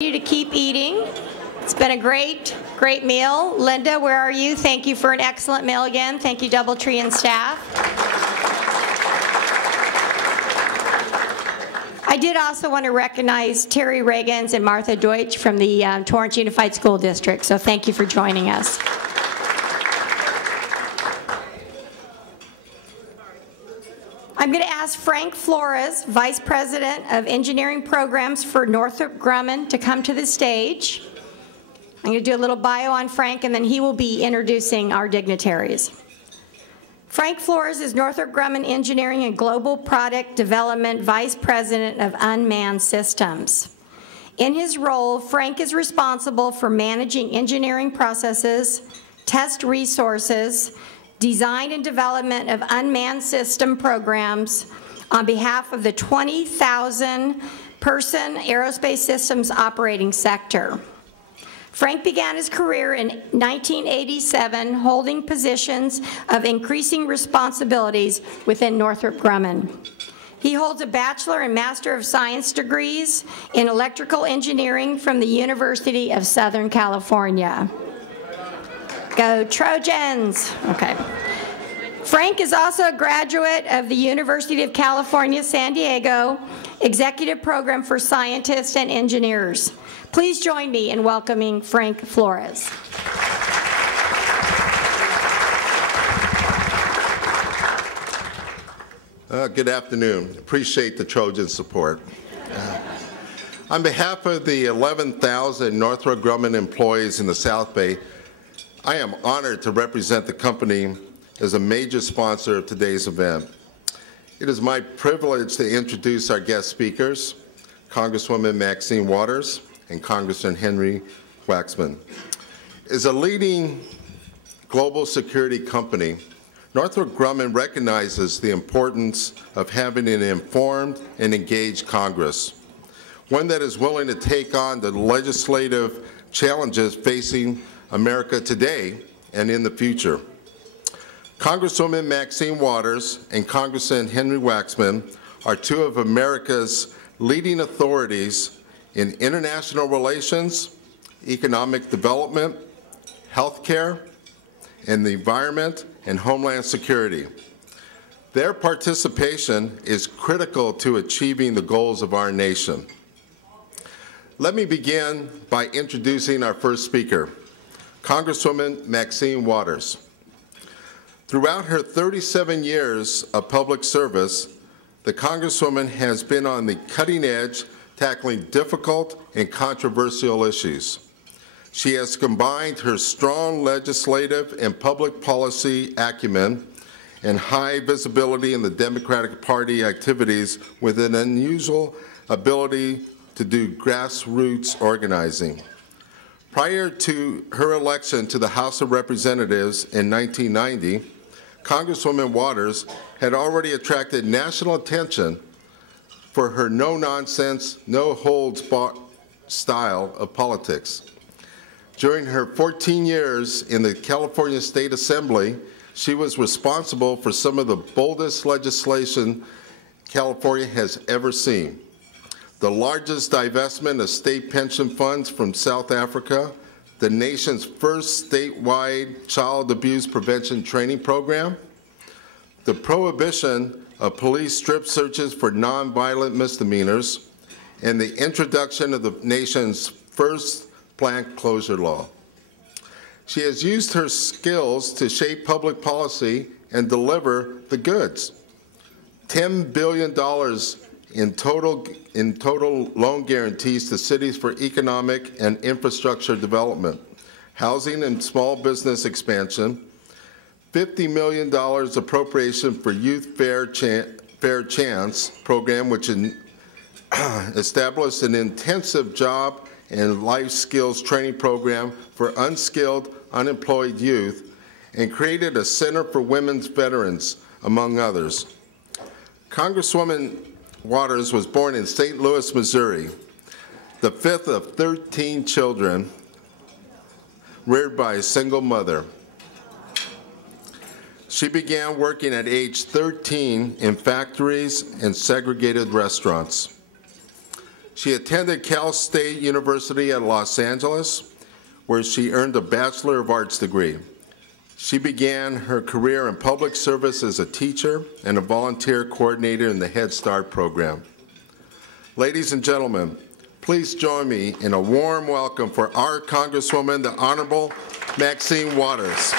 You to keep eating. It's been a great meal. Linda, where are you? Thank you for an excellent meal again. Thank you, Doubletree and staff. I did also want to recognize Terry Reagans and Martha Deutsch from the Torrance Unified School District, so thank you for joining us. I'm going to ask Frank Flores, Vice President of Engineering Programs for Northrop Grumman, to come to the stage. I'm going to do a little bio on Frank, and then he will be introducing our dignitaries. Frank Flores is Northrop Grumman Engineering and Global Product Development Vice President of Unmanned Systems. In his role, Frank is responsible for managing engineering processes, test resources, design and development of unmanned system programs on behalf of the 20,000-person aerospace systems operating sector. Frank began his career in 1987 holding positions of increasing responsibilities within Northrop Grumman. He holds a Bachelor and Master of Science degrees in electrical engineering from the University of Southern California. Go Trojans! Okay. Frank is also a graduate of the University of California, San Diego Executive Program for Scientists and Engineers. Please join me in welcoming Frank Flores. Good afternoon. Appreciate the Trojan support. On behalf of the 11,000 Northrop Grumman employees in the South Bay, I am honored to represent the company as a major sponsor of today's event. It is my privilege to introduce our guest speakers, Congresswoman Maxine Waters and Congressman Henry Waxman. As a leading global security company, Northrop Grumman recognizes the importance of having an informed and engaged Congress, one that is willing to take on the legislative challenges facing America today and in the future. Congresswoman Maxine Waters and Congressman Henry Waxman are two of America's leading authorities in international relations, economic development, healthcare, and the environment and homeland security. Their participation is critical to achieving the goals of our nation. Let me begin by introducing our first speaker, Congresswoman Maxine Waters. Throughout her 37 years of public service, the Congresswoman has been on the cutting edge, tackling difficult and controversial issues. She has combined her strong legislative and public policy acumen and high visibility in the Democratic Party activities with an unusual ability to do grassroots organizing. Prior to her election to the House of Representatives in 1990, Congresswoman Waters had already attracted national attention for her no-nonsense, no-holds-barred style of politics. During her 14 years in the California State Assembly, she was responsible for some of the boldest legislation California has ever seen. The largest divestment of state pension funds from South Africa, the nation's first statewide child abuse prevention training program, the prohibition of police strip searches for nonviolent misdemeanors, and the introduction of the nation's first plant closure law. She has used her skills to shape public policy and deliver the goods. $10 billion in total loan guarantees to cities for economic and infrastructure development, housing and small business expansion, $50 million appropriation for Youth Fair Chance program, which established an intensive job and life skills training program for unskilled, unemployed youth, and created a Center for Women's Veterans, among others. Congresswoman Waters was born in St. Louis, Missouri, the fifth of 13 children reared by a single mother. She began working at age 13 in factories and segregated restaurants. She attended Cal State University at Los Angeles, where she earned a Bachelor of Arts degree. She began her career in public service as a teacher and a volunteer coordinator in the Head Start program. Ladies and gentlemen, please join me in a warm welcome for our Congresswoman, the Honorable Maxine Waters.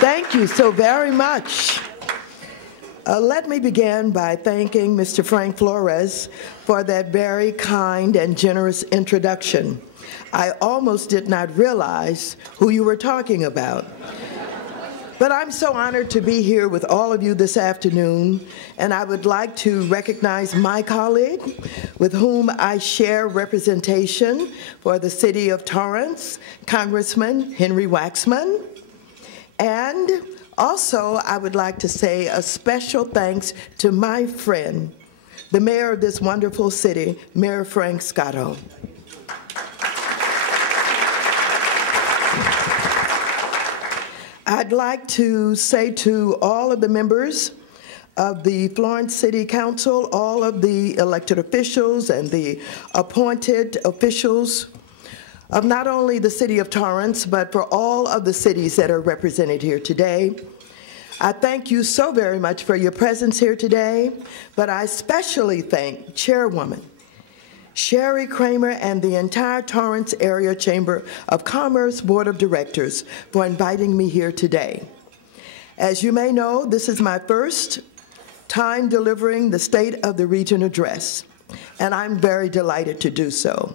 Thank you so very much. Let me begin by thanking Mr. Frank Flores for that very kind and generous introduction. I almost did not realize who you were talking about. But I'm so honored to be here with all of you this afternoon, and I would like to recognize my colleague with whom I share representation for the city of Torrance, Congressman Henry Waxman. And also, I would like to say a special thanks to my friend, the mayor of this wonderful city, Mayor Frank Scotto. I'd like to say to all of the members of the Florence City Council, all of the elected officials and the appointed officials of not only the city of Torrance, but for all of the cities that are represented here today. I thank you so very much for your presence here today, but I especially thank Chairwoman Sherry Kramer and the entire Torrance Area Chamber of Commerce Board of Directors for inviting me here today. As you may know, this is my first time delivering the State of the Region address, and I'm very delighted to do so.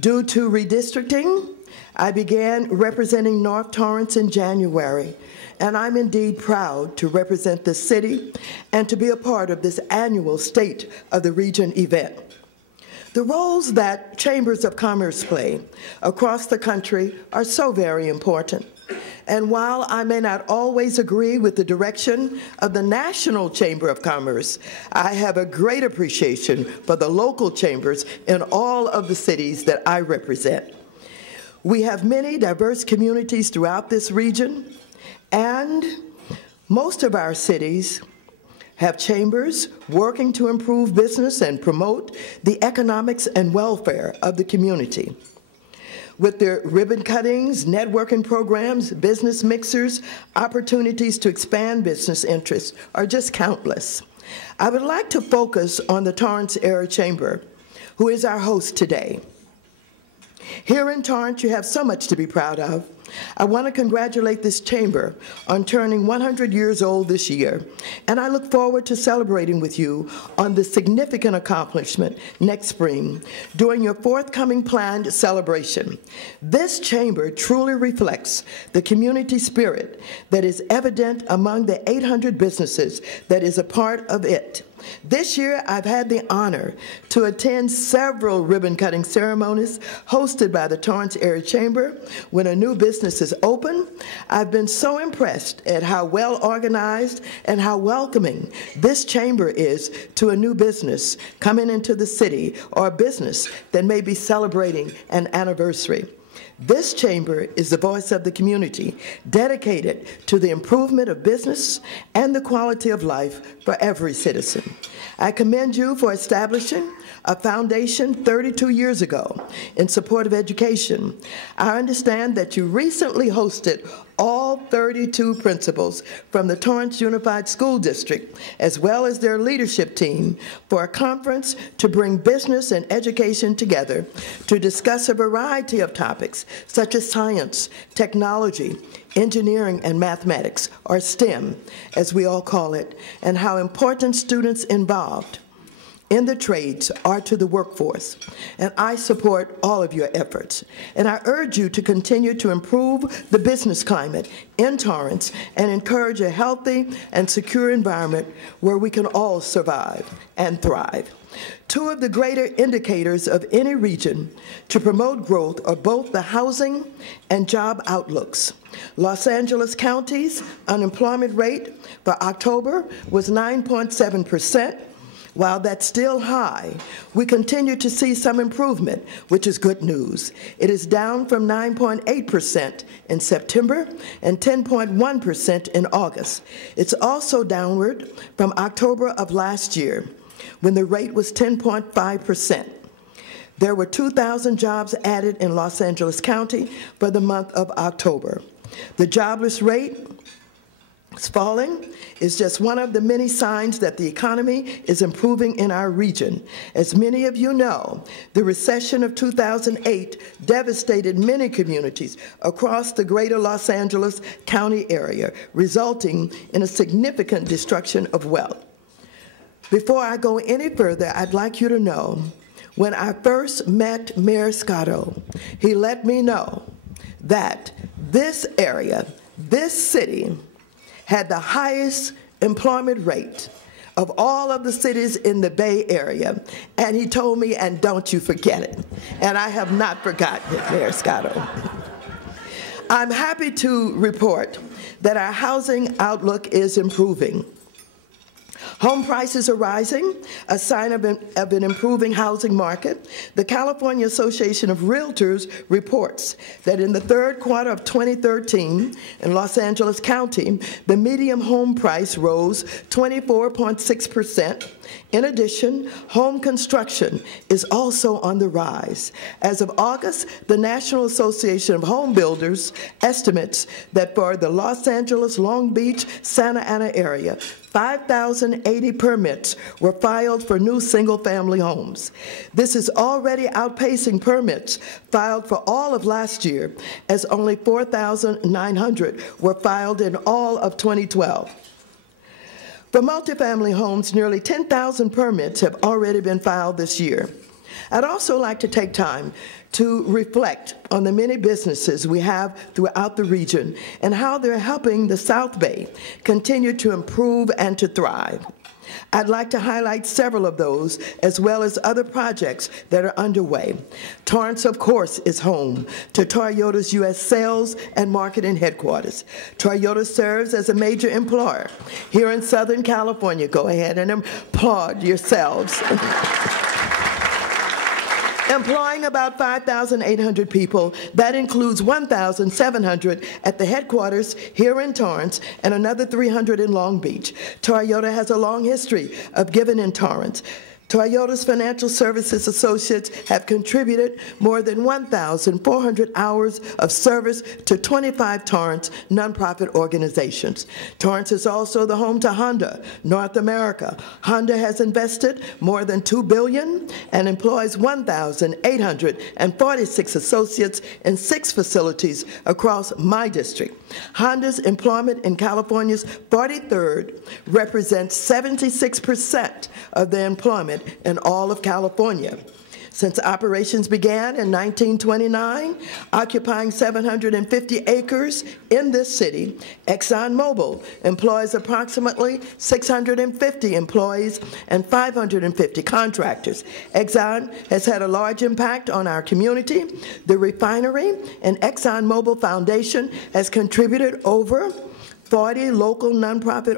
Due to redistricting, I began representing North Torrance in January, and I'm indeed proud to represent the city and to be a part of this annual State of the Region event. The roles that chambers of commerce play across the country are so very important. And while I may not always agree with the direction of the National Chamber of Commerce, I have a great appreciation for the local chambers in all of the cities that I represent. We have many diverse communities throughout this region, and most of our cities have chambers working to improve business and promote the economics and welfare of the community. With their ribbon cuttings, networking programs, business mixers, opportunities to expand business interests are just countless. I would like to focus on the Torrance Area Chamber, who is our host today. Here in Torrance, you have so much to be proud of. I want to congratulate this chamber on turning 100 years old this year, and I look forward to celebrating with you on this significant accomplishment next spring during your forthcoming planned celebration. This chamber truly reflects the community spirit that is evident among the 800 businesses that is a part of it. This year, I've had the honor to attend several ribbon-cutting ceremonies hosted by the Torrance Area Chamber. When a new business is open, I've been so impressed at how well organized and how welcoming this chamber is to a new business coming into the city or a business that may be celebrating an anniversary. This chamber is the voice of the community, dedicated to the improvement of business and the quality of life for every citizen. I commend you for establishing a foundation 32 years ago in support of education. I understand that you recently hosted all 32 principals from the Torrance Unified School District, as well as their leadership team, for a conference to bring business and education together to discuss a variety of topics, such as science, technology, engineering, and mathematics, or STEM, as we all call it, and how important students involved in the trades are to the workforce. And I support all of your efforts. And I urge you to continue to improve the business climate in Torrance and encourage a healthy and secure environment where we can all survive and thrive. Two of the greater indicators of any region to promote growth are both the housing and job outlooks. Los Angeles County's unemployment rate for October was 9.7%, While that's still high, we continue to see some improvement, which is good news. It is down from 9.8% in September and 10.1% in August. It's also downward from October of last year, when the rate was 10.5%. There were 2,000 jobs added in Los Angeles County for the month of October. The jobless rate is falling is just one of the many signs that the economy is improving in our region. As many of you know, the recession of 2008 devastated many communities across the greater Los Angeles County area, resulting in a significant destruction of wealth. Before I go any further, I'd like you to know, when I first met Mayor Scotto, he let me know that this area, this city, had the highest employment rate of all of the cities in the Bay Area. And he told me, and don't you forget it. And I have not forgotten it, Mayor Scotto. I'm happy to report that our housing outlook is improving. Home prices are rising, a sign of an improving housing market. The California Association of Realtors reports that in the third quarter of 2013, in Los Angeles County, the median home price rose 24.6%. In addition, home construction is also on the rise. As of August, the National Association of Home Builders estimates that for the Los Angeles, Long Beach, Santa Ana area, 5,080 permits were filed for new single-family homes. This is already outpacing permits filed for all of last year, as only 4,900 were filed in all of 2012. For multifamily homes, nearly 10,000 permits have already been filed this year. I'd also like to take time to reflect on the many businesses we have throughout the region and how they're helping the South Bay continue to improve and to thrive. I'd like to highlight several of those, as well as other projects that are underway. Torrance, of course, is home to Toyota's U.S. sales and marketing headquarters. Toyota serves as a major employer here in Southern California. Go ahead and applaud yourselves. Employing about 5,800 people. That includes 1,700 at the headquarters here in Torrance and another 300 in Long Beach. Toyota has a long history of giving in Torrance. Toyota's financial services associates have contributed more than 1,400 hours of service to 25 Torrance nonprofit organizations. Torrance is also the home to Honda North America. Honda has invested more than $2 billion and employs 1,846 associates in 6 facilities across my district. Honda's employment in California's 43rd represents 76% of their employment in all of California. Since operations began in 1929, occupying 750 acres in this city, ExxonMobil employs approximately 650 employees and 550 contractors. Exxon has had a large impact on our community. The refinery and ExxonMobil Foundation has contributed over 40 local nonprofit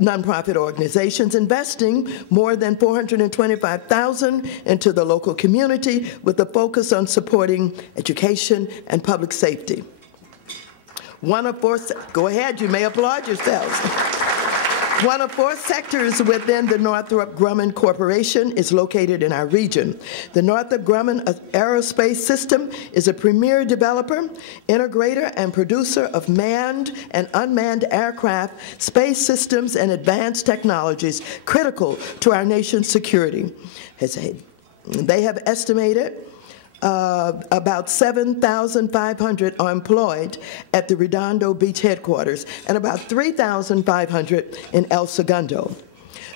nonprofit organizations, investing more than $425,000 into the local community with a focus on supporting education and public safety. One of 4, go ahead, you may applaud yourselves. One of 4 sectors within the Northrop Grumman Corporation is located in our region. The Northrop Grumman Aerospace System is a premier developer, integrator, and producer of manned and unmanned aircraft, space systems, and advanced technologies critical to our nation's security. They have estimated about 7,500 are employed at the Redondo Beach headquarters and about 3,500 in El Segundo.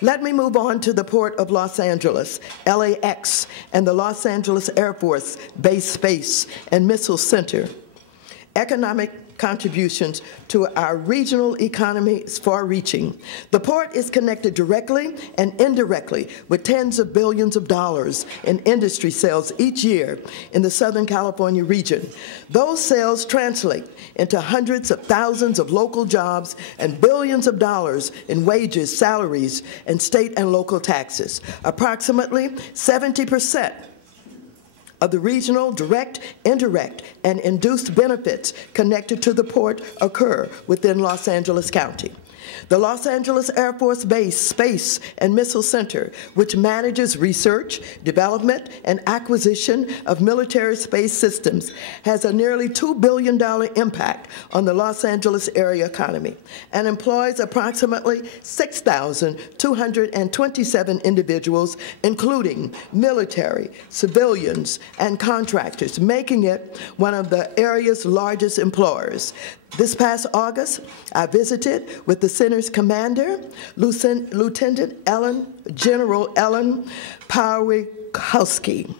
Let me move on to the Port of Los Angeles, LAX, and the Los Angeles Air Force Base Space and Missile Center. Economic contributions to our regional economy is far-reaching. The port is connected directly and indirectly with tens of billions of dollars in industry sales each year in the Southern California region. Those sales translate into hundreds of thousands of local jobs and billions of dollars in wages, salaries, and state and local taxes. Approximately 70% of the regional direct, indirect, and induced benefits connected to the port occur within Los Angeles County. The Los Angeles Air Force Base Space and Missile Center, which manages research, development, and acquisition of military space systems, has a nearly $2 billion impact on the Los Angeles area economy and employs approximately 6,227 individuals, including military, civilians, and contractors, making it one of the area's largest employers. This past August, I visited with the center's commander, Lieutenant General Ellen Pawlikowski.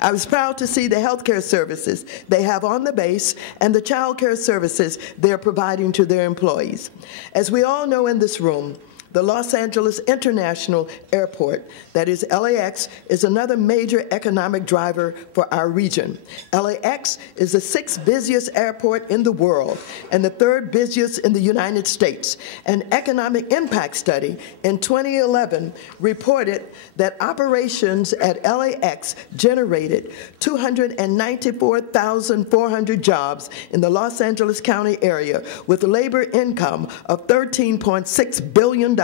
I was proud to see the healthcare services they have on the base and the child care services they're providing to their employees. As we all know in this room, the Los Angeles International Airport, that is LAX, is another major economic driver for our region. LAX is the 6th busiest airport in the world and the 3rd busiest in the United States. An economic impact study in 2011 reported that operations at LAX generated 294,400 jobs in the Los Angeles County area with labor income of $13.6 billion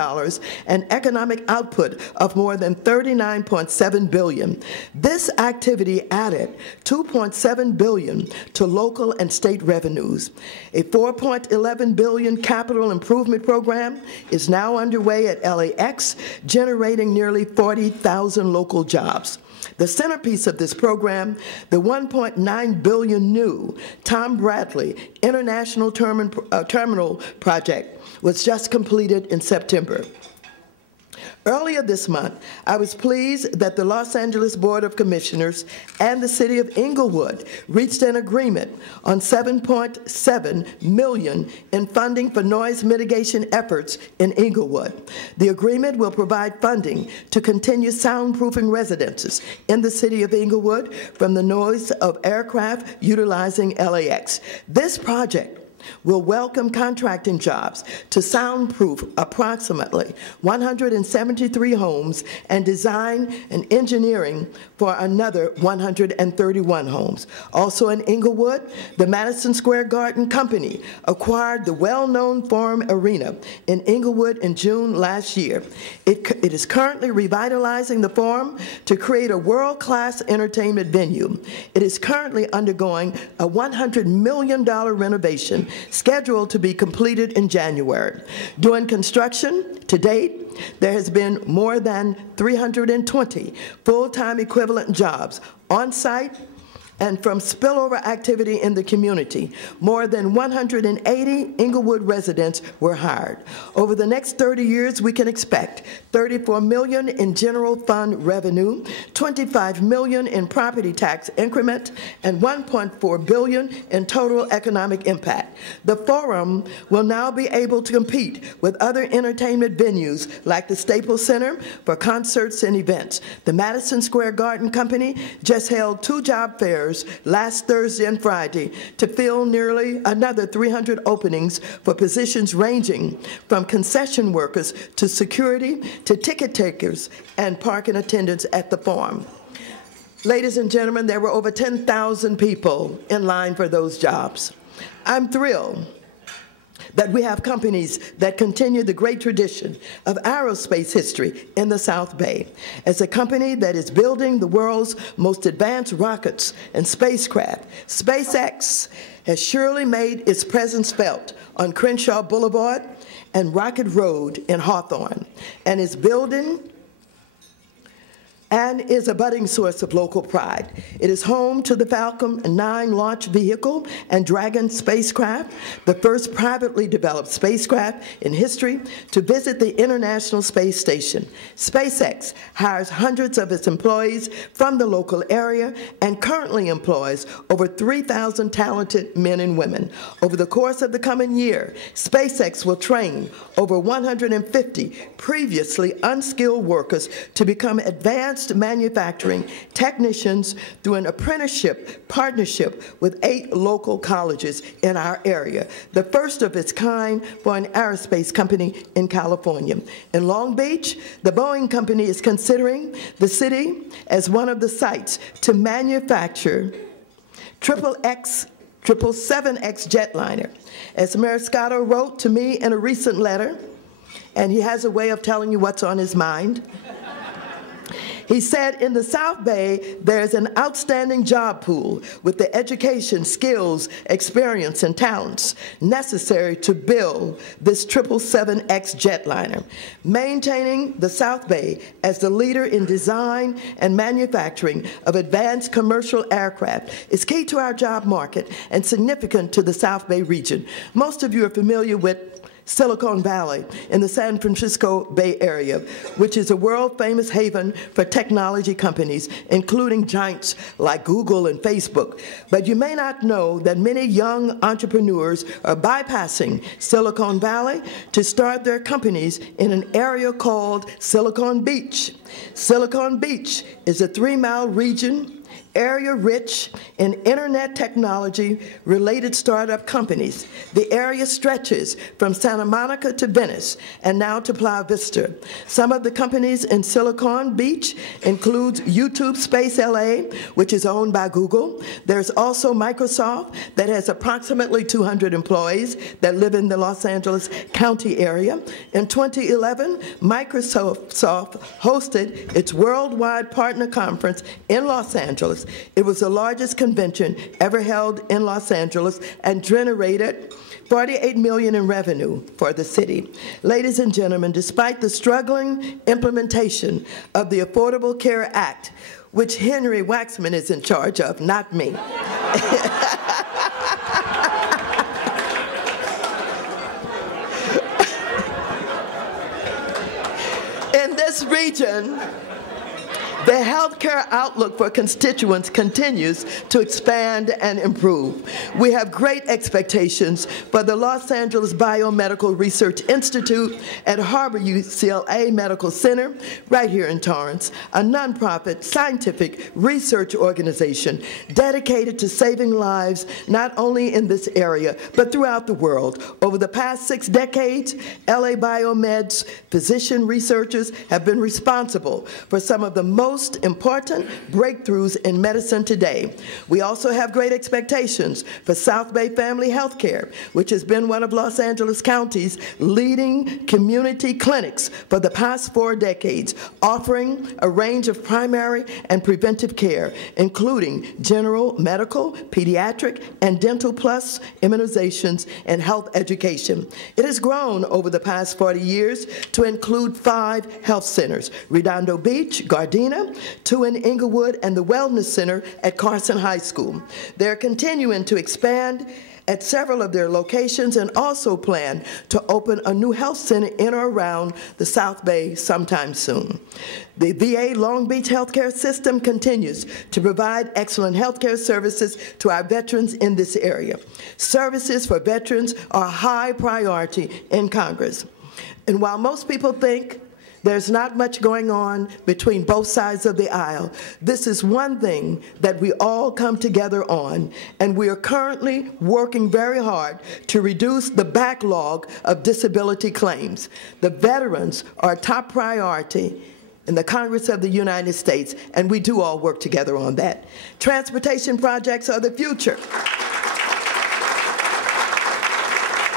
and economic output of more than $39.7 billion. This activity added $2.7 billion to local and state revenues. A $4.11 billion capital improvement program is now underway at LAX, generating nearly 40,000 local jobs. The centerpiece of this program, the $1.9 billion new Tom Bradley International Terminal project, was just completed in September. Earlier this month, I was pleased that the Los Angeles Board of Commissioners and the City of Inglewood reached an agreement on $7.7 million in funding for noise mitigation efforts in Inglewood. The agreement will provide funding to continue soundproofing residences in the City of Inglewood from the noise of aircraft utilizing LAX. This project will welcome contracting jobs to soundproof approximately 173 homes and design and engineering for another 131 homes. Also in Inglewood, the Madison Square Garden Company acquired the well-known Forum Arena in Inglewood in June last year. It is currently revitalizing the Forum to create a world-class entertainment venue. It is currently undergoing a $100 million renovation scheduled to be completed in January. During construction, to date, there has been more than 320 full-time equivalent jobs on site and from spillover activity in the community. More than 180 Inglewood residents were hired. Over the next 30 years, we can expect $34 million in general fund revenue, $25 million in property tax increment, and $1.4 billion in total economic impact. The Forum will now be able to compete with other entertainment venues like the Staples Center for concerts and events. The Madison Square Garden Company just held 2 job fairs last Thursday and Friday to fill nearly another 300 openings for positions ranging from concession workers to security to ticket takers and parking attendants at the Forum. Ladies and gentlemen, there were over 10,000 people in line for those jobs. I'm thrilled that we have companies that continue the great tradition of aerospace history in the South Bay. As a company that is building the world's most advanced rockets and spacecraft, SpaceX has surely made its presence felt on Crenshaw Boulevard and Rocket Road in Hawthorne, and is building and is a budding source of local pride. It is home to the Falcon 9 launch vehicle and Dragon spacecraft, the first privately developed spacecraft in history to visit the International Space Station. SpaceX hires hundreds of its employees from the local area and currently employs over 3,000 talented men and women. Over the course of the coming year, SpaceX will train over 150 previously unskilled workers to become advanced manufacturing technicians through an apprenticeship partnership with 8 local colleges in our area, the first of its kind for an aerospace company in California. In Long Beach, the Boeing company is considering the city as one of the sites to manufacture 777X jetliner. As Mayor Scotto wrote to me in a recent letter, and he has a way of telling you what's on his mind, he said, in the South Bay, there's an outstanding job pool with the education, skills, experience, and talents necessary to build this 777X jetliner. Maintaining the South Bay as the leader in design and manufacturing of advanced commercial aircraft is key to our job market and significant to the South Bay region. Most of you are familiar with Silicon Valley in the San Francisco Bay Area, which is a world-famous haven for technology companies, including giants like Google and Facebook. But you may not know that many young entrepreneurs are bypassing Silicon Valley to start their companies in an area called Silicon Beach. Silicon Beach is a 3-mile region area rich in internet technology-related startup companies. The area stretches from Santa Monica to Venice and now to Playa Vista. Some of the companies in Silicon Beach include YouTube Space LA, which is owned by Google. There's also Microsoft that has approximately 200 employees that live in the Los Angeles County area. In 2011, Microsoft hosted its worldwide partner conference in Los Angeles. It was the largest convention ever held in Los Angeles and generated $48 million in revenue for the city. Ladies and gentlemen, despite the struggling implementation of the Affordable Care Act, which Henry Waxman is in charge of, not me. In this region, the healthcare outlook for constituents continues to expand and improve. We have great expectations for the Los Angeles Biomedical Research Institute at Harbor UCLA Medical Center, right here in Torrance, a nonprofit scientific research organization dedicated to saving lives not only in this area, but throughout the world. Over the past 6 decades, LA Biomed's physician researchers have been responsible for some of the most important breakthroughs in medicine today. We also have great expectations for South Bay Family Healthcare, which has been one of Los Angeles County's leading community clinics for the past 4 decades, offering a range of primary and preventive care, including general, medical, pediatric, and dental, plus immunizations and health education. It has grown over the past 40 years to include 5 health centers: Redondo Beach, Gardena, 2 in Inglewood, and the Wellness Center at Carson High School. They're continuing to expand at several of their locations and also plan to open a new health center in or around the South Bay sometime soon. The VA Long Beach healthcare system continues to provide excellent healthcare services to our veterans in this area. Services for veterans are a high priority in Congress. And while most people think there's not much going on between both sides of the aisle, this is one thing that we all come together on, and we are currently working very hard to reduce the backlog of disability claims. The veterans are a top priority in the Congress of the United States, and we do all work together on that. Transportation projects are the future.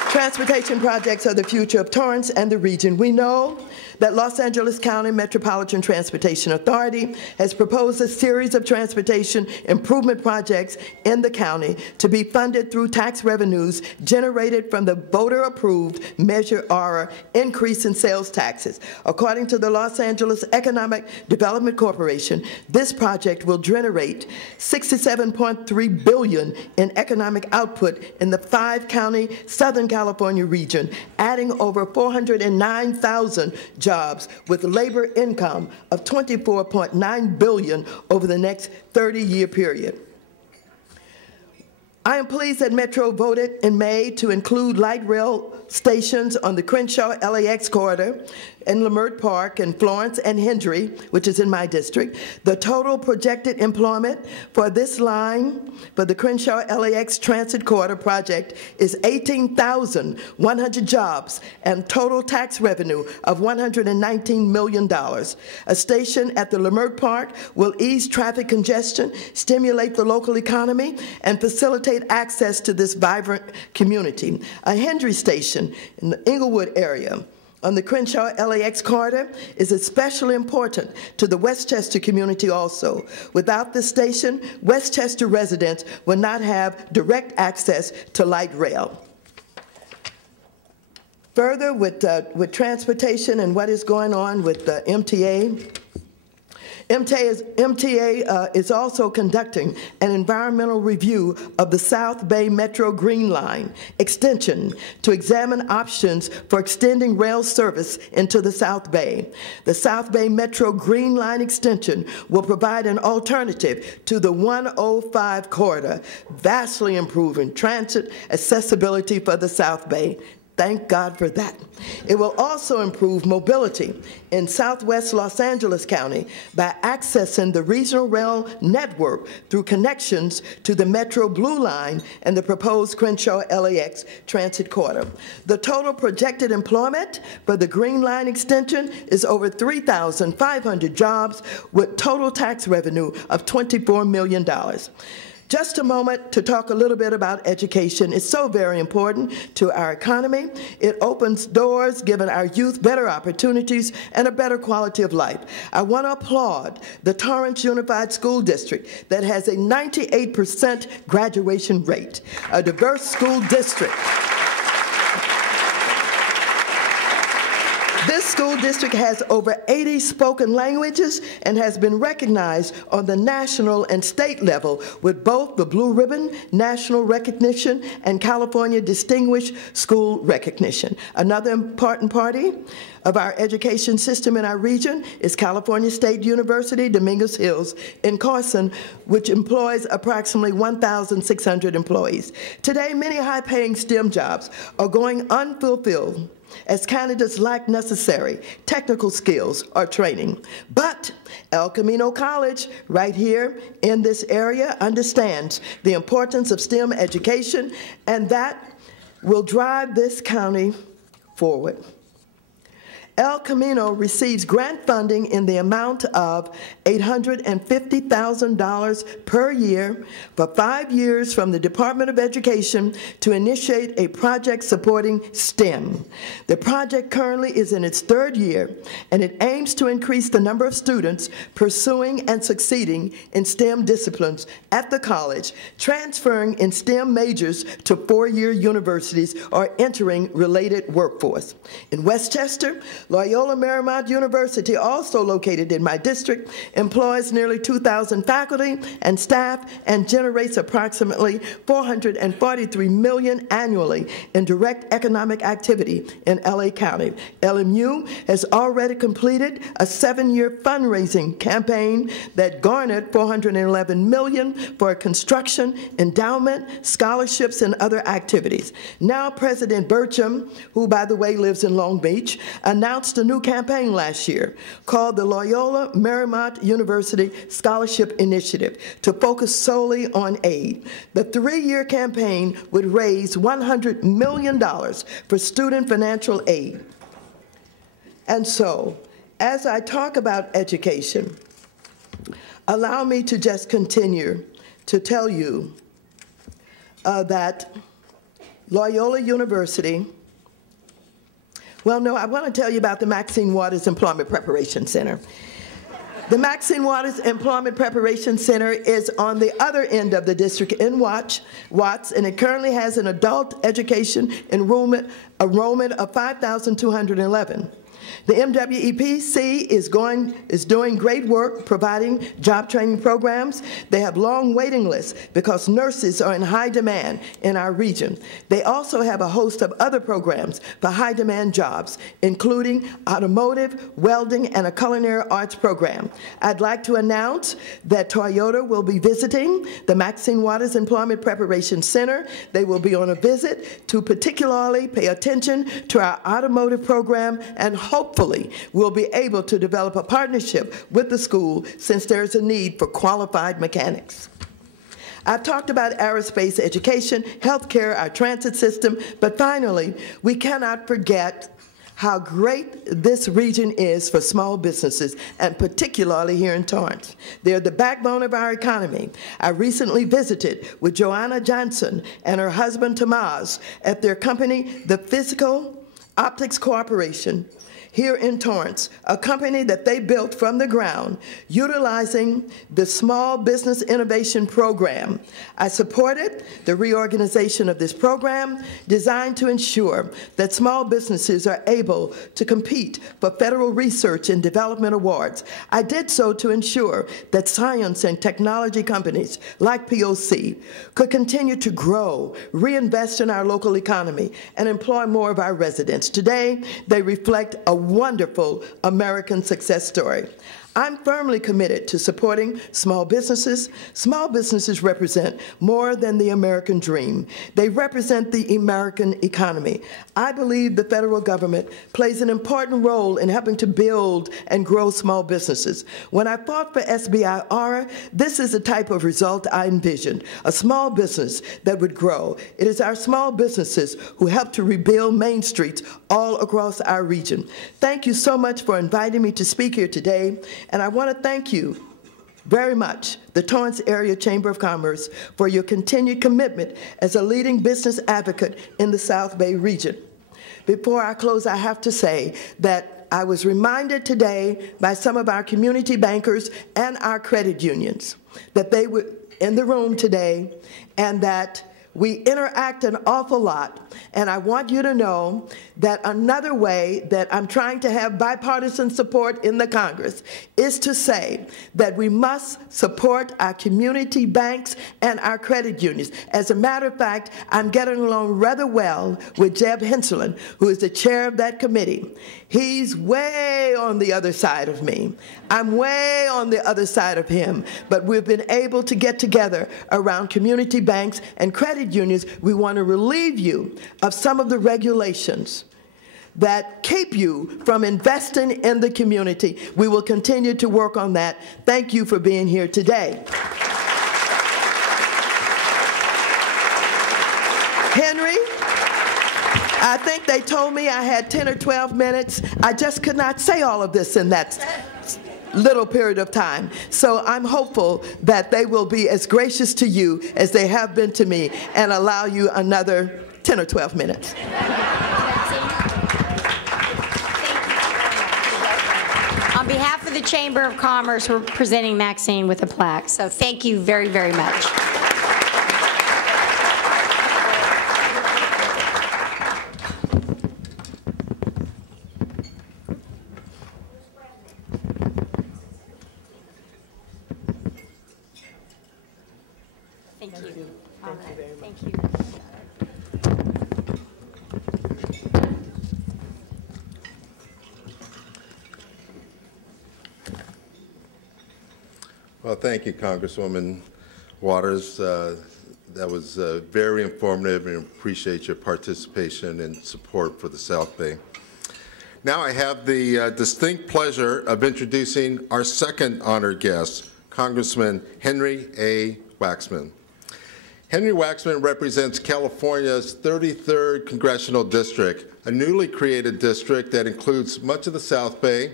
Transportation projects are the future of Torrance and the region. We know that Los Angeles County Metropolitan Transportation Authority has proposed a series of transportation improvement projects in the county to be funded through tax revenues generated from the voter-approved Measure R increase in sales taxes. According to the Los Angeles Economic Development Corporation, this project will generate $67.3 billion in economic output in the 5-county Southern California region, adding over 409,000 jobs with labor income of $24.9 billion over the next 30-year period. I am pleased that Metro voted in May to include light rail stations on the Crenshaw-LAX corridor in Leimert Park and Florence and Hendry, which is in my district. The total projected employment for this line for the Crenshaw-LAX Transit Corridor project is 18,100 jobs and total tax revenue of $119 million. A station at the Leimert Park will ease traffic congestion, stimulate the local economy, and facilitate access to this vibrant community. A Hendry station in the Inglewood area on the Crenshaw-LAX corridor is especially important to the Westchester community also. Without this station, Westchester residents will not have direct access to light rail. Further, with transportation and what is going on with the MTA, MTA is also conducting an environmental review of the South Bay Metro Green Line extension to examine options for extending rail service into the South Bay. The South Bay Metro Green Line extension will provide an alternative to the 105 corridor, vastly improving transit accessibility for the South Bay. Thank God for that. It will also improve mobility in southwest Los Angeles County by accessing the regional rail network through connections to the Metro Blue Line and the proposed Crenshaw-LAX Transit Corridor. The total projected employment for the Green Line extension is over 3,500 jobs with total tax revenue of $24 million. Just a moment to talk a little bit about education. It's so very important to our economy. It opens doors, giving our youth better opportunities and a better quality of life. I want to applaud the Torrance Unified School District that has a 98% graduation rate, a diverse school district. This school district has over 80 spoken languages and has been recognized on the national and state level with both the Blue Ribbon National Recognition and California Distinguished School Recognition. Another important party of our education system in our region is California State University, Dominguez Hills in Carson, which employs approximately 1,600 employees. Today, many high-paying STEM jobs are going unfulfilled as candidates lack necessary technical skills or training. But El Camino College, right here in this area, understands the importance of STEM education, and that will drive this county forward. El Camino receives grant funding in the amount of $850,000 per year for 5 years from the Department of Education to initiate a project supporting STEM. The project currently is in its 3rd year, and it aims to increase the number of students pursuing and succeeding in STEM disciplines at the college, transferring in STEM majors to 4-year universities or entering related workforce. In Westchester, Loyola Marymount University, also located in my district, employs nearly 2,000 faculty and staff and generates approximately $443 million annually in direct economic activity in LA County. LMU has already completed a 7-year fundraising campaign that garnered $411 million for construction, endowment, scholarships, and other activities. Now President Burcham, who by the way lives in Long Beach, announced a new campaign last year called the Loyola Marymount University Scholarship Initiative to focus solely on aid. The 3-year campaign would raise $100 million for student financial aid. And so, as I talk about education, allow me to just continue to tell you that Loyola University, Well, no, I want to tell you about the Maxine Waters Employment Preparation Center. The Maxine Waters Employment Preparation Center is on the other end of the district in Watts, and it currently has an adult education enrollment of 5,211. The MWEPC is doing great work providing job training programs. They have long waiting lists because nurses are in high demand in our region. They also have a host of other programs for high demand jobs, including automotive, welding, and a culinary arts program. I'd like to announce that Toyota will be visiting the Maxine Waters Employment Preparation Center. They will be on a visit to particularly pay attention to our automotive program, and hopefully we'll be able to develop a partnership with the school since there's a need for qualified mechanics. I've talked about aerospace education, healthcare, our transit system, but finally, we cannot forget how great this region is for small businesses, and particularly here in Torrance. They're the backbone of our economy. I recently visited with Joanna Johnson and her husband Tomas at their company, the Physical Optics Corporation, here in Torrance, a company that they built from the ground utilizing the Small Business Innovation Program. I supported the reorganization of this program designed to ensure that small businesses are able to compete for federal research and development awards. I did so to ensure that science and technology companies like POC could continue to grow, reinvest in our local economy, and employ more of our residents. Today, they reflect a wonderful American success story. I'm firmly committed to supporting small businesses. Small businesses represent more than the American dream. They represent the American economy. I believe the federal government plays an important role in helping to build and grow small businesses. When I fought for SBIR, this is the type of result I envisioned, a small business that would grow. It is our small businesses who help to rebuild main streets all across our region. Thank you so much for inviting me to speak here today. And I want to thank you very much, the Torrance Area Chamber of Commerce, for your continued commitment as a leading business advocate in the South Bay region. Before I close, I have to say that I was reminded today by some of our community bankers and our credit unions that they were in the room today and that we interact an awful lot, and I want you to know that another way that I'm trying to have bipartisan support in the Congress is to say that we must support our community banks and our credit unions. As a matter of fact, I'm getting along rather well with Jeb Henselin, who is the chair of that committee. He's way on the other side of me. I'm way on the other side of him, but we've been able to get together around community banks and credit unions. We want to relieve you of some of the regulations that keep you from investing in the community. We will continue to work on that. Thank you for being here today. Henry, I think they told me I had 10 or 12 minutes. I just could not say all of this in that little period of time. So I'm hopeful that they will be as gracious to you as they have been to me and allow you another 10 or 12 minutes. On behalf of the Chamber of Commerce, we're presenting Maxine with a plaque. So thank you very, very much. Thank you. All right. Thank you. Well, thank you, Congresswoman Waters. That was very informative, and appreciate your participation and support for the South Bay. Now I have the distinct pleasure of introducing our second honored guest, Congressman Henry A. Waxman. Henry Waxman represents California's 33rd Congressional District, a newly created district that includes much of the South Bay,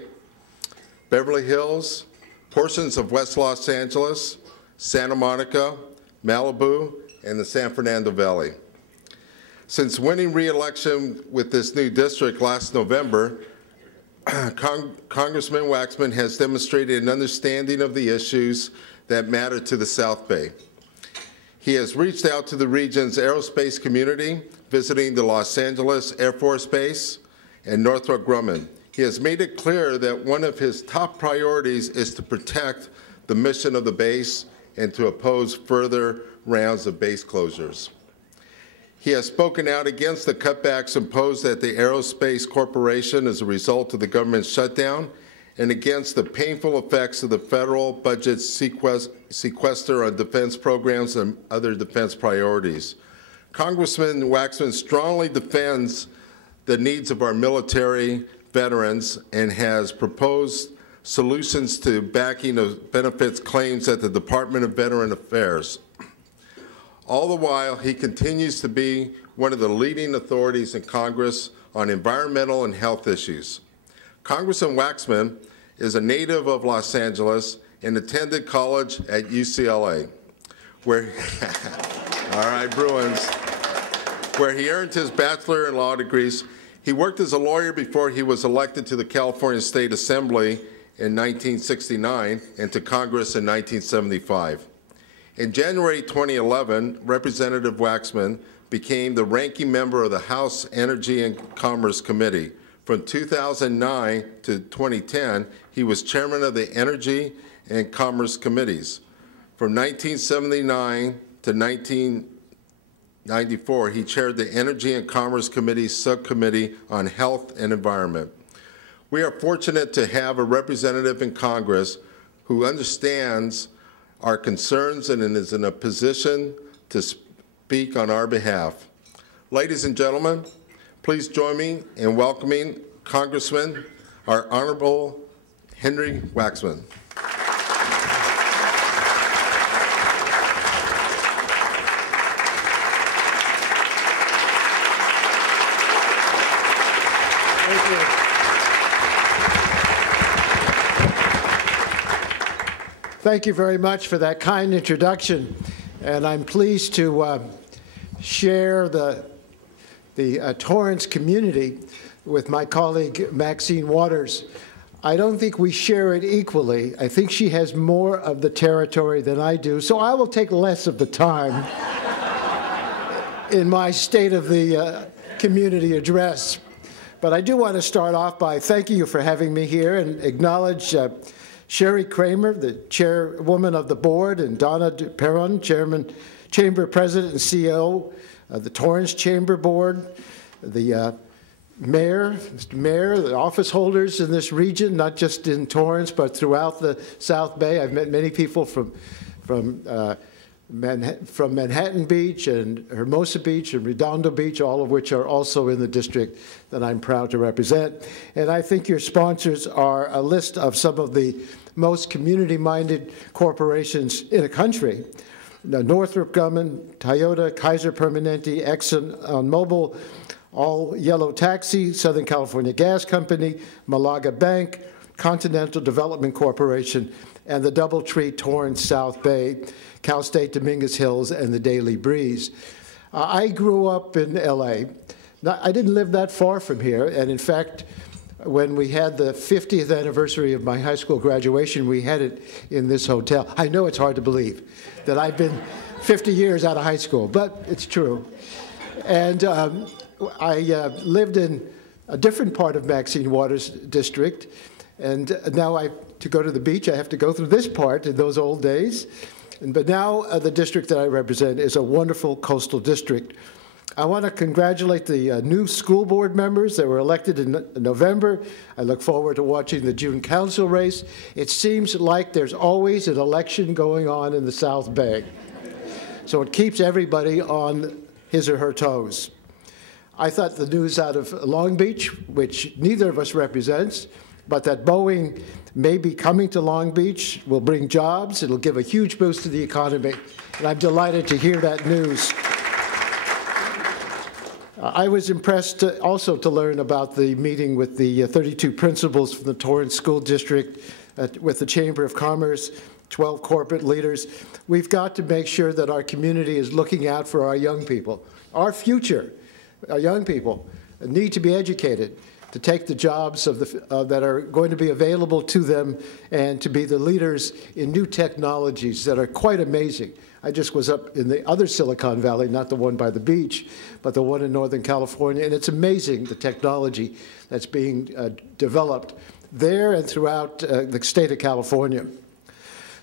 Beverly Hills, portions of West Los Angeles, Santa Monica, Malibu, and the San Fernando Valley. Since winning re-election with this new district last November, Congressman Waxman has demonstrated an understanding of the issues that matter to the South Bay. He has reached out to the region's aerospace community, visiting the Los Angeles Air Force Base and Northrop Grumman. He has made it clear that one of his top priorities is to protect the mission of the base and to oppose further rounds of base closures. He has spoken out against the cutbacks imposed at the Aerospace Corporation as a result of the government shutdown and against the painful effects of the federal budget sequester on defense programs and other defense priorities. Congressman Waxman strongly defends the needs of our military veterans and has proposed solutions to backing of benefits claims at the Department of Veteran Affairs. All the while, he continues to be one of the leading authorities in Congress on environmental and health issues. Congressman Waxman is a native of Los Angeles and attended college at UCLA, where, all right, Bruins, where he earned his bachelor in law degrees. He worked as a lawyer before he was elected to the California State Assembly in 1969 and to Congress in 1975. In January 2011, Representative Waxman became the ranking member of the House Energy and Commerce Committee. From 2009 to 2010, he was chairman of the Energy and Commerce Committees. From 1979 to 1994, he chaired the Energy and Commerce Committee's subcommittee on health and environment. We are fortunate to have a representative in Congress who understands our concerns and is in a position to speak on our behalf. Ladies and gentlemen, please join me in welcoming Congressman, our Honorable Henry Waxman. Thank you. Thank you very much for that kind introduction, and I'm pleased to share the Torrance community with my colleague Maxine Waters. I don't think we share it equally. I think she has more of the territory than I do, so I will take less of the time in my State of the Community address. But I do want to start off by thanking you for having me here and acknowledge Sherry Kramer, the chairwoman of the board, and Donna Perron, chamber president and CEO of the Torrance Chamber Board, the mayor, Mr. Mayor, the office holders in this region, not just in Torrance, but throughout the South Bay. I've met many people from Manhattan Beach and Hermosa Beach and Redondo Beach, all of which are also in the district that I'm proud to represent. And I think your sponsors are a list of some of the most community-minded corporations in the country. Now, Northrop Grumman, Toyota, Kaiser Permanente, ExxonMobil, All Yellow Taxi, Southern California Gas Company, Malaga Bank, Continental Development Corporation, and the Doubletree Torrance South Bay, Cal State Dominguez Hills, and the Daily Breeze. I grew up in LA. Now, I didn't live that far from here, and in fact, when we had the 50th anniversary of my high school graduation, we had it in this hotel. I know it's hard to believe that I've been 50 years out of high school, but it's true. And I lived in a different part of Maxine Waters district, and now to go to the beach, I have to go through this part in those old days. But now the district that I represent is a wonderful coastal district. I want to congratulate the new school board members that were elected in November. I look forward to watching the June council race. It seems like there's always an election going on in the South Bay. So it keeps everybody on his or her toes. I thought the news out of Long Beach, which neither of us represents, but that Boeing may be coming to Long Beach, will bring jobs. It'll give a huge boost to the economy, and I'm delighted to hear that news. I was impressed also to learn about the meeting with the 32 principals from the Torrance School District, with the Chamber of Commerce, 12 corporate leaders. We've got to make sure that our community is looking out for our young people, our future. our young people, need to be educated to take the jobs that are going to be available to them and to be the leaders in new technologies that are quite amazing. I just was up in the other Silicon Valley, not the one by the beach, but the one in Northern California, and it's amazing the technology that's being developed there and throughout the state of California.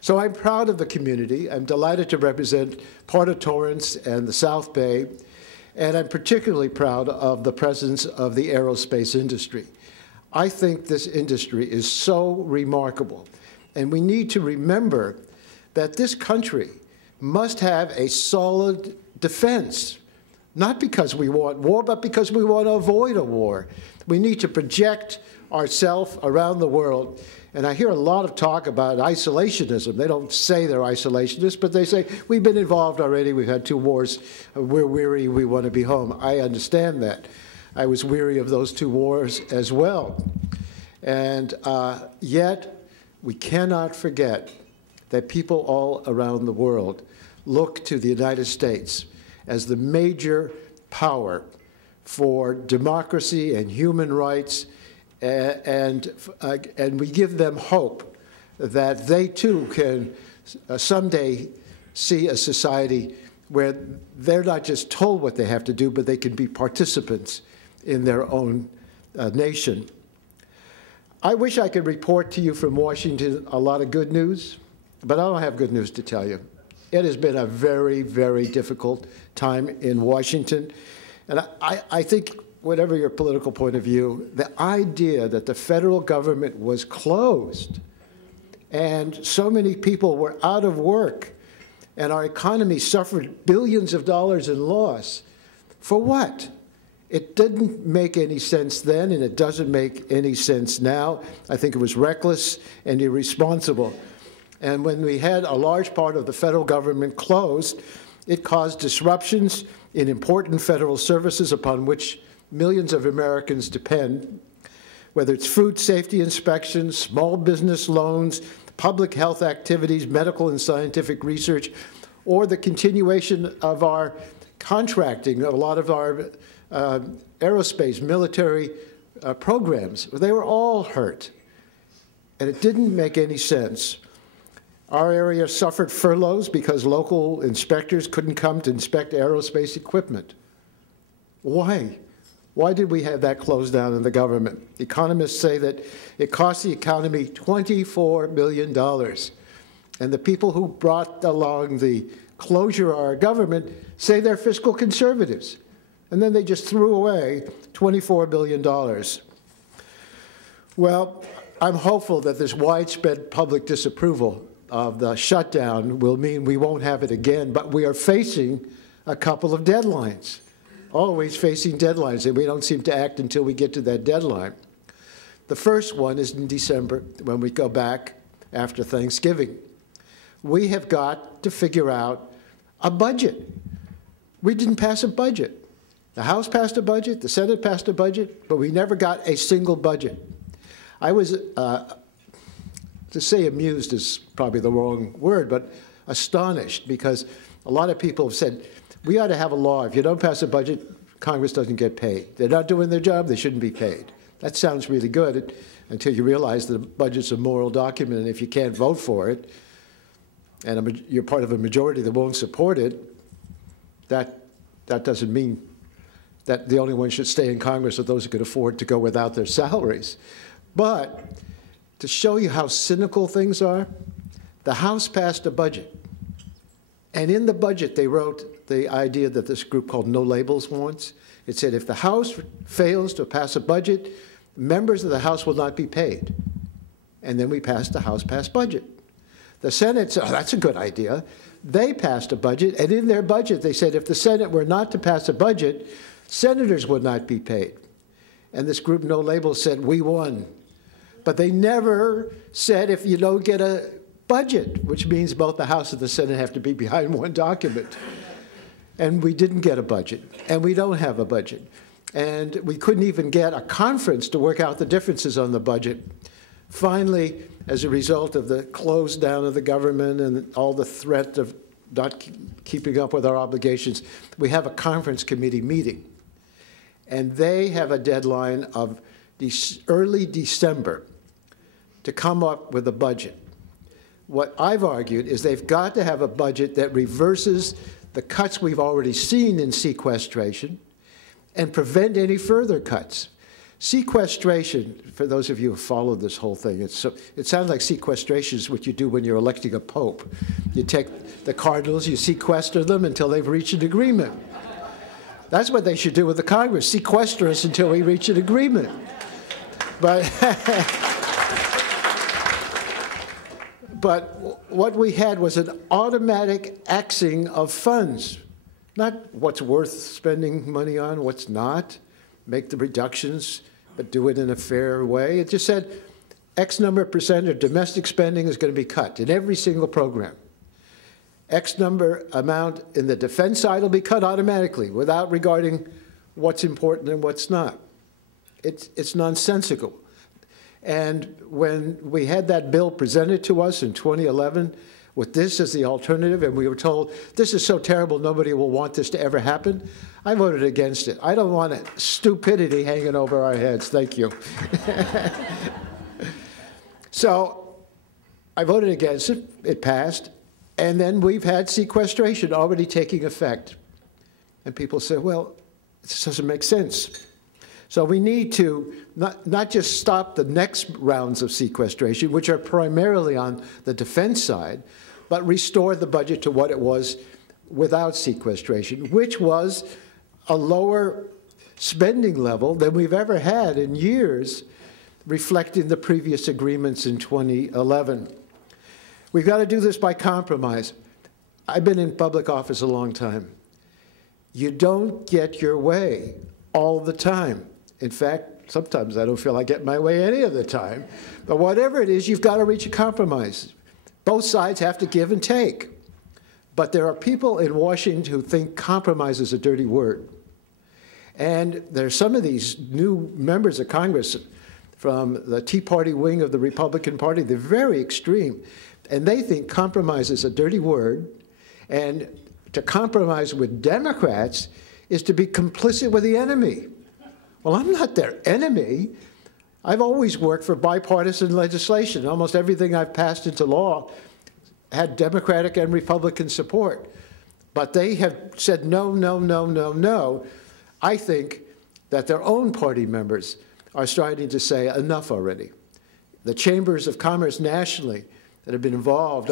So I'm proud of the community. I'm delighted to represent part of Torrance and the South Bay, and I'm particularly proud of the presence of the aerospace industry. I think this industry is so remarkable, and we need to remember that this country must have a solid defense, not because we want war, but because we want to avoid a war. We need to project ourselves around the world. And I hear a lot of talk about isolationism. They don't say they're isolationists, but they say, we've been involved already, we've had 2 wars, we're weary, we want to be home. I understand that. I was weary of those 2 wars as well. And yet, we cannot forget that people all around the world look to the United States as the major power for democracy and human rights, and we give them hope that they too can someday see a society where they're not just told what they have to do, but they can be participants in their own nation. I wish I could report to you from Washington a lot of good news, but I don't have good news to tell you. It has been a very, very difficult time in Washington. And I think, whatever your political point of view, the idea that the federal government was closed and so many people were out of work and our economy suffered billions of dollars in loss, for what? It didn't make any sense then, and it doesn't make any sense now. I think it was reckless and irresponsible. And when we had a large part of the federal government closed, it caused disruptions in important federal services upon which millions of Americans depend, whether it's food safety inspections, small business loans, public health activities, medical and scientific research, or the continuation of our contracting, a lot of our aerospace, military programs. They were all hurt, and it didn't make any sense. Our area suffered furloughs because local inspectors couldn't come to inspect aerospace equipment. Why? Why did we have that closed down in the government? Economists say that it cost the economy $24 billion. And the people who brought along the closure of our government say they're fiscal conservatives. And then they just threw away $24 billion. Well, I'm hopeful that this widespread public disapproval of the shutdown will mean we won't have it again, but we are facing a couple of deadlines, always facing deadlines, and we don't seem to act until we get to that deadline. The first one is in December, when we go back after Thanksgiving. We have got to figure out a budget. We didn't pass a budget. The House passed a budget, the Senate passed a budget, but we never got a single budget. I was to say amused is probably the wrong word, but astonished, because a lot of people have said, we ought to have a law. If you don't pass a budget, Congress doesn't get paid. They're not doing their job, they shouldn't be paid. That sounds really good until you realize that a budget's a moral document, and if you can't vote for it, and you're part of a majority that won't support it, that doesn't mean that the only ones should stay in Congress are those who could afford to go without their salaries. But to show you how cynical things are, the House passed a budget. And in the budget, they wrote the idea that this group called No Labels wants. It said, if the House fails to pass a budget, members of the House will not be paid. And then we passed the House-passed budget. The Senate said, oh, that's a good idea. They passed a budget, and in their budget, they said if the Senate were not to pass a budget, senators would not be paid. And this group, No Labels, said, we won. But they never said if you don't get a budget, which means both the House and the Senate have to be behind one document. And we didn't get a budget, and we don't have a budget. And we couldn't even get a conference to work out the differences on the budget. Finally, as a result of the close down of the government and all the threat of not keeping up with our obligations, we have a conference committee meeting. and they have a deadline of early December to come up with a budget. What I've argued is they've got to have a budget that reverses the cuts we've already seen in sequestration and prevent any further cuts. Sequestration, for those of you who followed this whole thing, it sounds like sequestration is what you do when you're electing a pope. You take the cardinals, you sequester them until they've reached an agreement. That's what they should do with the Congress, sequester us until we reach an agreement. But, but what we had was an automatic axing of funds, not what's worth spending money on, what's not, make the reductions, but do it in a fair way. It just said X number of percent of domestic spending is going to be cut in every single program. X number amount in the defense side will be cut automatically without regarding what's important and what's not. It's nonsensical. And when we had that bill presented to us in 2011 with this as the alternative, and we were told, this is so terrible, nobody will want this to ever happen, I voted against it. I don't want stupidity hanging over our heads. Thank you. So I voted against it. It passed. And then we've had sequestration already taking effect. And people say, well, this doesn't make sense. So we need to not just stop the next rounds of sequestration, which are primarily on the defense side, but restore the budget to what it was without sequestration, which was a lower spending level than we've ever had in years, reflecting the previous agreements in 2011. We've got to do this by compromise. I've been in public office a long time. You don't get your way all the time. In fact, sometimes I don't feel I get my way any of the time. But whatever it is, you've got to reach a compromise. Both sides have to give and take. But there are people in Washington who think compromise is a dirty word. And there's some of these new members of Congress from the Tea Party wing of the Republican Party. They're very extreme. And they think compromise is a dirty word. And to compromise with Democrats is to be complicit with the enemy. Well, I'm not their enemy. I've always worked for bipartisan legislation. Almost everything I've passed into law had Democratic and Republican support. But they have said no, no, no, no, no. I think that their own party members are starting to say enough already. The chambers of commerce nationally that have been involved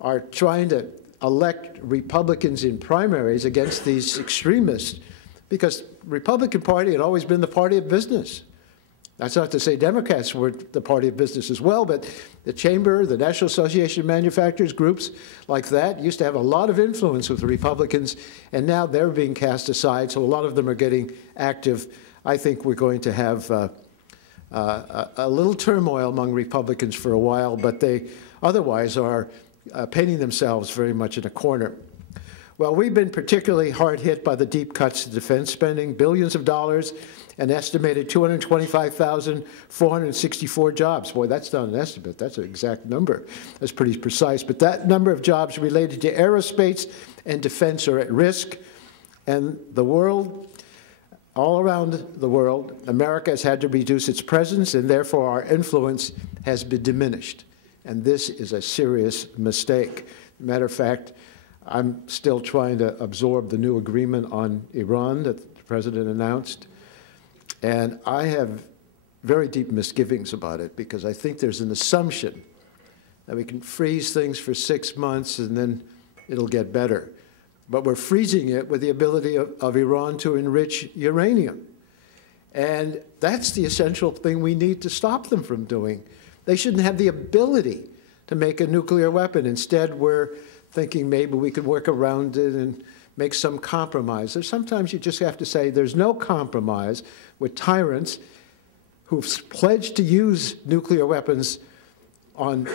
are trying to elect Republicans in primaries against these extremists because Republican Party had always been the party of business. That's not to say Democrats weren't the party of business as well, but the Chamber, the National Association of Manufacturers, groups like that used to have a lot of influence with the Republicans, and now they're being cast aside, so a lot of them are getting active. I think we're going to have a little turmoil among Republicans for a while, but they otherwise are painting themselves very much in a corner. Well, we've been particularly hard hit by the deep cuts to defense spending, billions of dollars, an estimated 225,464 jobs. Boy, that's not an estimate. That's an exact number. That's pretty precise. But that number of jobs related to aerospace and defense are at risk. And the world, all around the world, America has had to reduce its presence, and therefore our influence has been diminished. And this is a serious mistake. Matter of fact, I'm still trying to absorb the new agreement on Iran that the president announced. And I have very deep misgivings about it because I think there's an assumption that we can freeze things for 6 months and then it'll get better. But we're freezing it with the ability of Iran to enrich uranium. And that's the essential thing we need to stop them from doing. They shouldn't have the ability to make a nuclear weapon. Instead, we're thinking maybe we could work around it and make some compromise. There's sometimes you just have to say there's no compromise with tyrants who've pledged to use nuclear weapons on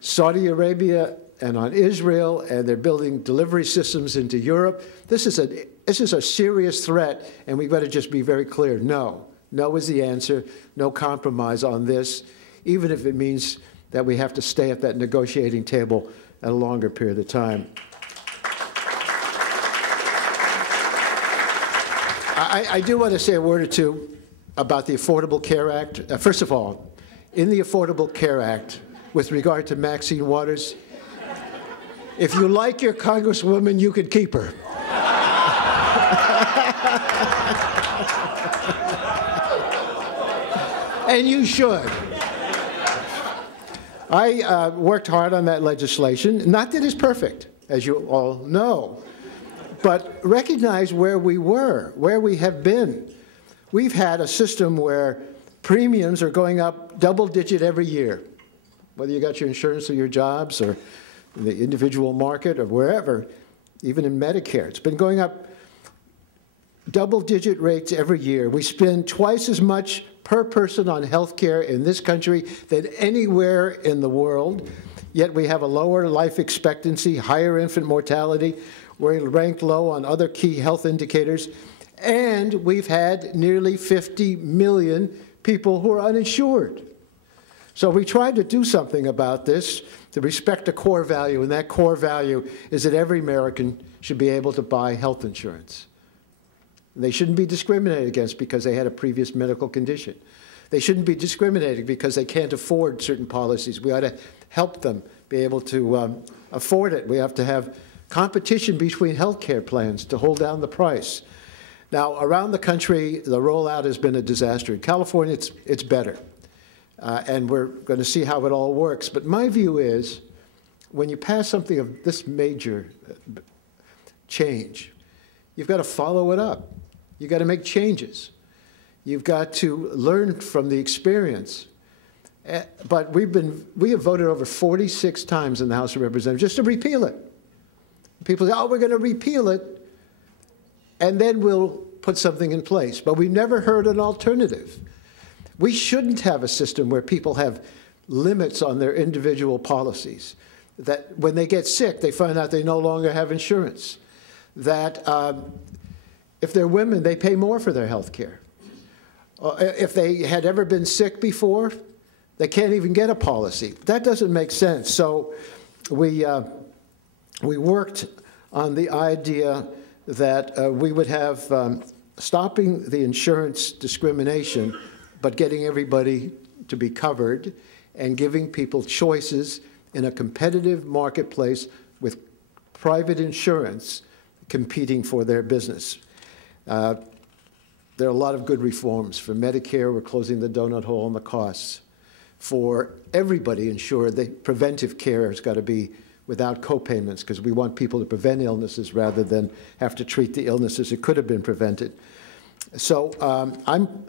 Saudi Arabia and on Israel, and they're building delivery systems into Europe. This is a serious threat, and we've got to just be very clear. No. No is the answer. No compromise on this, even if it means that we have to stay at that negotiating table at a longer period of time. I do want to say a word or two about the Affordable Care Act. First of all, in the Affordable Care Act, with regard to Maxine Waters, if you like your Congresswoman, you could keep her. And you should. I worked hard on that legislation. Not that it's perfect, as you all know, but recognize where we were, where we have been. We've had a system where premiums are going up double-digit every year, whether you got your insurance or your jobs or in the individual market or wherever, even in Medicare. It's been going up double-digit rates every year. We spend twice as much per person on health care in this country than anywhere in the world, yet we have a lower life expectancy, higher infant mortality. We're ranked low on other key health indicators, and we've had nearly 50 million people who are uninsured. So we tried to do something about this to respect a core value, and that core value is that every American should be able to buy health insurance. They shouldn't be discriminated against because they had a previous medical condition. They shouldn't be discriminated because they can't afford certain policies. We ought to help them be able to afford it. We have to have competition between health care plans to hold down the price. Now, around the country, the rollout has been a disaster. In California, it's better. And we're going to see how it all works. But my view is, when you pass something of this major change, you've got to follow it up. You've got to make changes. You've got to learn from the experience. But we have voted over 46 times in the House of Representatives just to repeal it. People say, oh, we're going to repeal it, and then we'll put something in place. But we've never heard an alternative. We shouldn't have a system where people have limits on their individual policies, that when they get sick, they find out they no longer have insurance, that if they're women, they pay more for their health care. If they had ever been sick before, they can't even get a policy. That doesn't make sense. So we worked on the idea that we would have stopping the insurance discrimination, but getting everybody to be covered and giving people choices in a competitive marketplace with private insurance competing for their business. There are a lot of good reforms. For Medicare, we're closing the donut hole on the costs. For everybody insured, the preventive care has got to be without copayments, because we want people to prevent illnesses rather than have to treat the illnesses that could have been prevented. So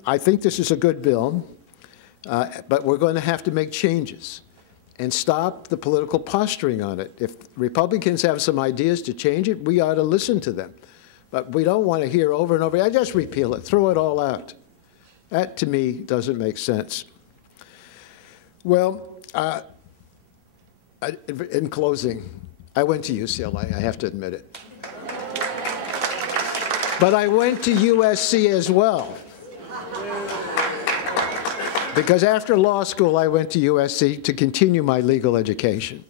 I think this is a good bill, but we're going to have to make changes and stop the political posturing on it. If Republicans have some ideas to change it, we ought to listen to them. But we don't want to hear over and over, I just repeal it, throw it all out. That, to me, doesn't make sense. Well, in closing, I went to UCLA, I have to admit it. But I went to USC as well. Because after law school, I went to USC to continue my legal education.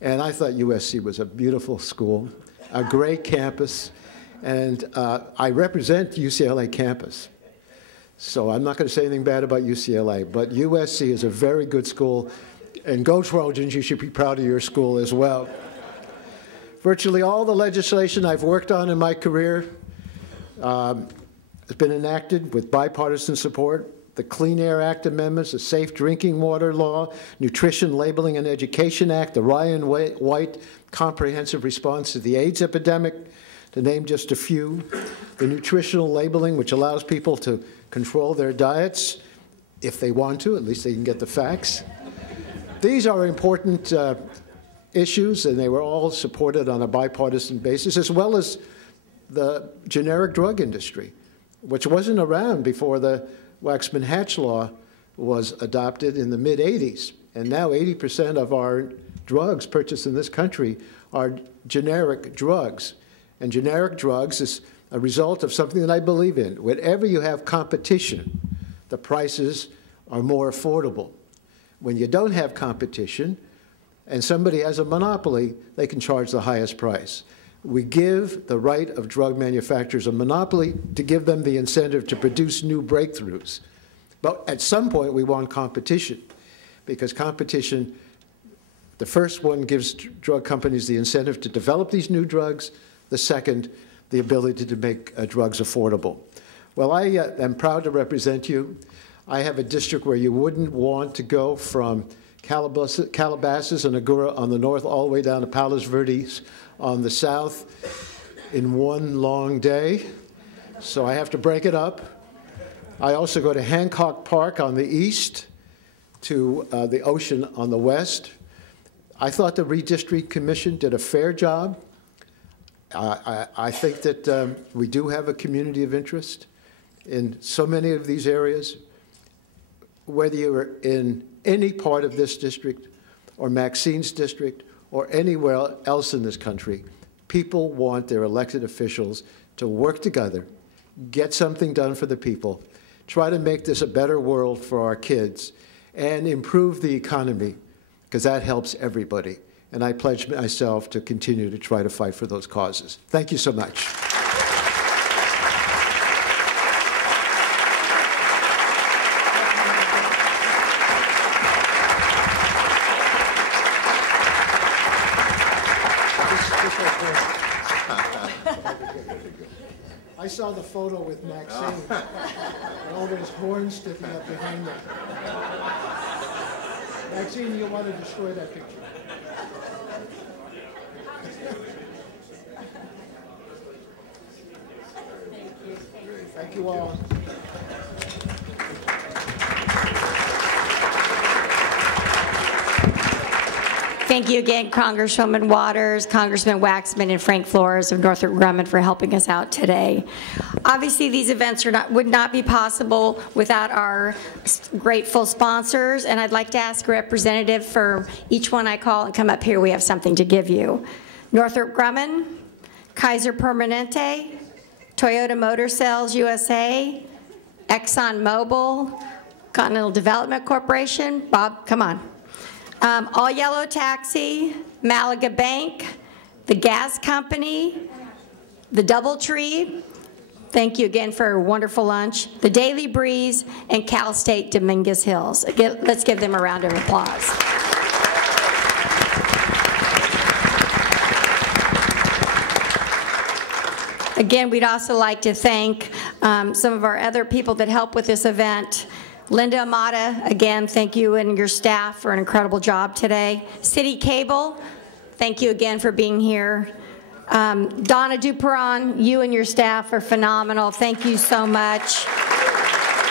And I thought USC was a beautiful school, a great campus, and I represent UCLA campus. So I'm not going to say anything bad about UCLA, but USC is a very good school, and go Trojans, you should be proud of your school as well. Virtually all the legislation I've worked on in my career has been enacted with bipartisan support. The Clean Air Act amendments, the Safe Drinking Water Law, Nutrition Labeling and Education Act, the Ryan White Comprehensive Response to the AIDS Epidemic, to name just a few. The nutritional labeling, which allows people to control their diets if they want to, at least they can get the facts. These are important issues, and they were all supported on a bipartisan basis, as well as the generic drug industry, which wasn't around before the Waxman Hatch law was adopted in the mid-'80s. And now 80% of our drugs purchased in this country are generic drugs. And generic drugs is a result of something that I believe in. Whenever you have competition, the prices are more affordable. When you don't have competition and somebody has a monopoly, they can charge the highest price. We give the right of drug manufacturers a monopoly to give them the incentive to produce new breakthroughs. But at some point, we want competition, because competition, the first one gives drug companies the incentive to develop these new drugs, the second, the ability to make drugs affordable. Well, I am proud to represent you. I have a district where you wouldn't want to go from Calabasas and Agoura on the north all the way down to Palos Verdes on the south in one long day. So I have to break it up. I also go to Hancock Park on the east, to the ocean on the west. I thought the Redistricting Commission did a fair job. I think that we do have a community of interest in so many of these areas. Whether you're in any part of this district or Maxine's district or anywhere else in this country, people want their elected officials to work together, get something done for the people, try to make this a better world for our kids, and improve the economy, because that helps everybody. And I pledge myself to continue to try to fight for those causes. Thank you so much. I saw the photo with Maxine, and all those horns sticking up behind them. Maxine, you'll want to destroy that picture. Thank you all. Thank you again, Congresswoman Waters, Congressman Waxman, and Frank Flores of Northrop Grumman for helping us out today. Obviously, these events would not be possible without our grateful sponsors, and I'd like to ask a representative for each one I call and come up here. We have something to give you. Northrop Grumman, Kaiser Permanente, Toyota Motor Cells USA, Exxon Mobil, Continental Development Corporation. Bob, come on. All Yellow Taxi, Malaga Bank, the Gas Company, the Doubletree. Thank you again for a wonderful lunch. The Daily Breeze, and Cal State Dominguez Hills. Again, let's give them a round of applause. Again, we'd also like to thank some of our other people that help with this event. Linda Amata, again, thank you and your staff for an incredible job today. CitiCABLE, thank you again for being here. Donna Duperon, you and your staff are phenomenal. Thank you so much.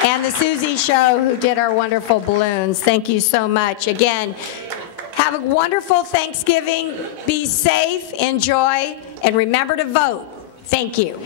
And the Susie Show, who did our wonderful balloons. Thank you so much. Again, have a wonderful Thanksgiving. Be safe, enjoy, and remember to vote. Thank you.